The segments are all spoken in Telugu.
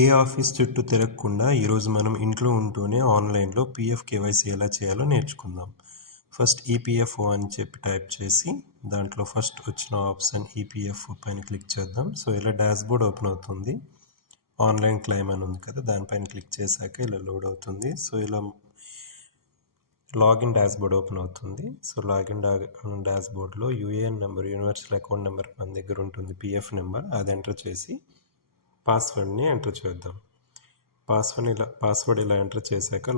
ఏ ఆఫీస్ చుట్టూ తిరగకుండా ఈరోజు మనం ఇంట్లో ఉంటూనే ఆన్లైన్లో పీఎఫ్ కేవైసీ ఎలా చేయాలో నేర్చుకుందాం. ఫస్ట్ ఈపీఎఫ్ఓ అని చెప్పి టైప్ చేసి దాంట్లో ఫస్ట్ వచ్చిన ఆప్షన్ ఈపీఎఫ్ఓ పైన క్లిక్ చేద్దాం. సో ఇలా డాష్బోర్డ్ ఓపెన్ అవుతుంది. ఆన్లైన్ క్లెయిమ్ అని ఉంది కదా, దానిపైన క్లిక్ చేశాక ఇలా లోడ్ అవుతుంది. సో ఇలా లాగిన్ డాష్బోర్డ్ ఓపెన్ అవుతుంది. సో లాగిన్ డాష్బోర్డ్లో UAN number, universal account number మన దగ్గర ఉంటుంది, పిఎఫ్ నెంబర్, అది ఎంటర్ చేసి పాస్వర్డ్ని ఎంటర్ చేద్దాం. పాస్వర్డ్ ఇలా ఎంటర్ చేశాక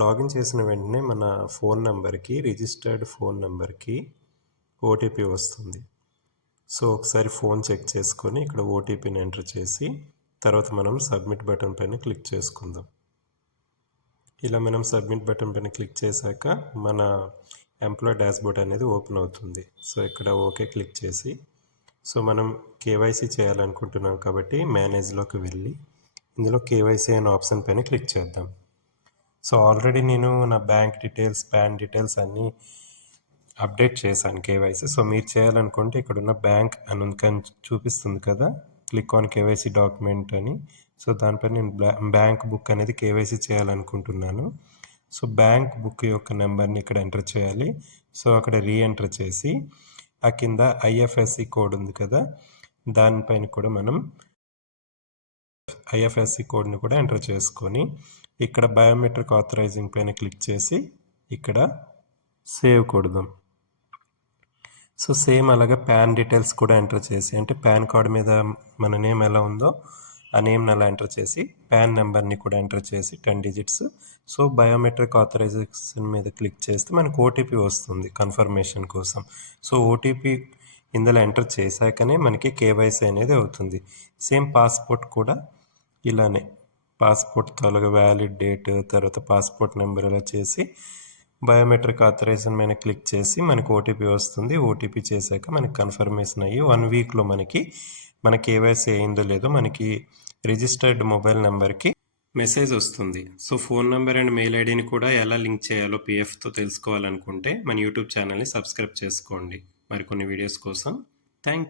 లాగిన్ చేసిన వెంటనే మన ఫోన్ నెంబర్కి, రిజిస్టర్డ్ ఫోన్ నెంబర్కి ఓటీపీ వస్తుంది. సో ఒకసారి ఫోన్ చెక్ చేసుకొని ఇక్కడ ఓటీపీని ఎంటర్ చేసి తర్వాత మనం సబ్మిట్ బటన్ పైన క్లిక్ చేసుకుందాం. ఇలా మనం సబ్మిట్ బటన్ పైన క్లిక్ చేశాక మన ఎంప్లాయ్ డాష్బోర్డ్ అనేది ఓపెన్ అవుతుంది. సో ఇక్కడ ఓకే క్లిక్ చేసి, సో మనం కేవైసీ చేయాలనుకుంటున్నాం కాబట్టి మేనేజ్లోకి వెళ్ళి ఇందులో కేవైసీ అనే ఆప్షన్ పైన క్లిక్ చేద్దాం. సో ఆల్రెడీ నేను నా బ్యాంక్ డీటెయిల్స్, పాన్ డీటెయిల్స్ అన్నీ అప్డేట్ చేశాను కేవైసీ. సో మీరు చేయాలనుకుంటే ఇక్కడున్న బ్యాంక్ అని చూపిస్తుంది కదా, క్లిక్ ఆన్ కేవైసీ డాక్యుమెంట్ అని. సో దానిపైన నేను బ్యాంక్ బుక్ అనేది కేవైసీ చేయాలనుకుంటున్నాను. సో బ్యాంక్ బుక్ యొక్క నెంబర్ని ఇక్కడ ఎంటర్ చేయాలి. సో అక్కడ రీఎంటర్ చేసి ఆ కింద ఐఎఫ్ఎస్సి కోడ్ ఉంది కదా, దానిపైన కూడా మనం ఐఎఫ్ఎస్సి కోడ్ని కూడా ఎంటర్ చేసుకొని ఇక్కడ బయోమెట్రిక్ ఆథరైజింగ్ పైన క్లిక్ చేసి ఇక్కడ సేవ్ కొడదాం. సో సేమ్ అలాగే ప్యాన్ డీటెయిల్స్ కూడా ఎంటర్ చేసి, అంటే పాన్ కార్డ్ మీద మన నేమ్ ఎలా ఉందో ఆ నేమ్ని అలా ఎంటర్ చేసి పాన్ నెంబర్ని కూడా ఎంటర్ చేసి 10 డిజిట్స్. సో బయోమెట్రిక్ ఆథరైజేషన్ మీద క్లిక్ చేస్తే మనకు ఓటీపీ వస్తుంది కన్ఫర్మేషన్ కోసం. సో ఓటీపీ ఇందులో ఎంటర్ చేశాకనే మనకి కేవైసీ అనేది అవుతుంది. సేమ్ పాస్పోర్ట్ కూడా ఇలానే పాస్పోర్ట్ తాలూకా వ్యాలిడ్ డేట్, తర్వాత పాస్పోర్ట్ నెంబర్ ఇలా చేసి బయోమెట్రిక్ ఆథరైజేషన్ మీద క్లిక్ చేసి మనకు ఓటీపీ వస్తుంది. ఓటీపీ చేశాక మనకి కన్ఫర్మేషన్ అయ్యి 1 వీక్లో మన కేవైసీ అయిందో లేదో మనకి రిజిస్టర్డ్ మొబైల్ నెంబర్కి మెసేజ్ వస్తుంది. So phone number and mail ఐడిని కూడా ఎలా లింక్ చేయాలో పీఎఫ్తో తెలుసుకోవాలనుకుంటే మన యూట్యూబ్ ఛానల్ని సబ్స్క్రైబ్ చేసుకోండి మరికొన్ని వీడియోస్ కోసం. Thank you.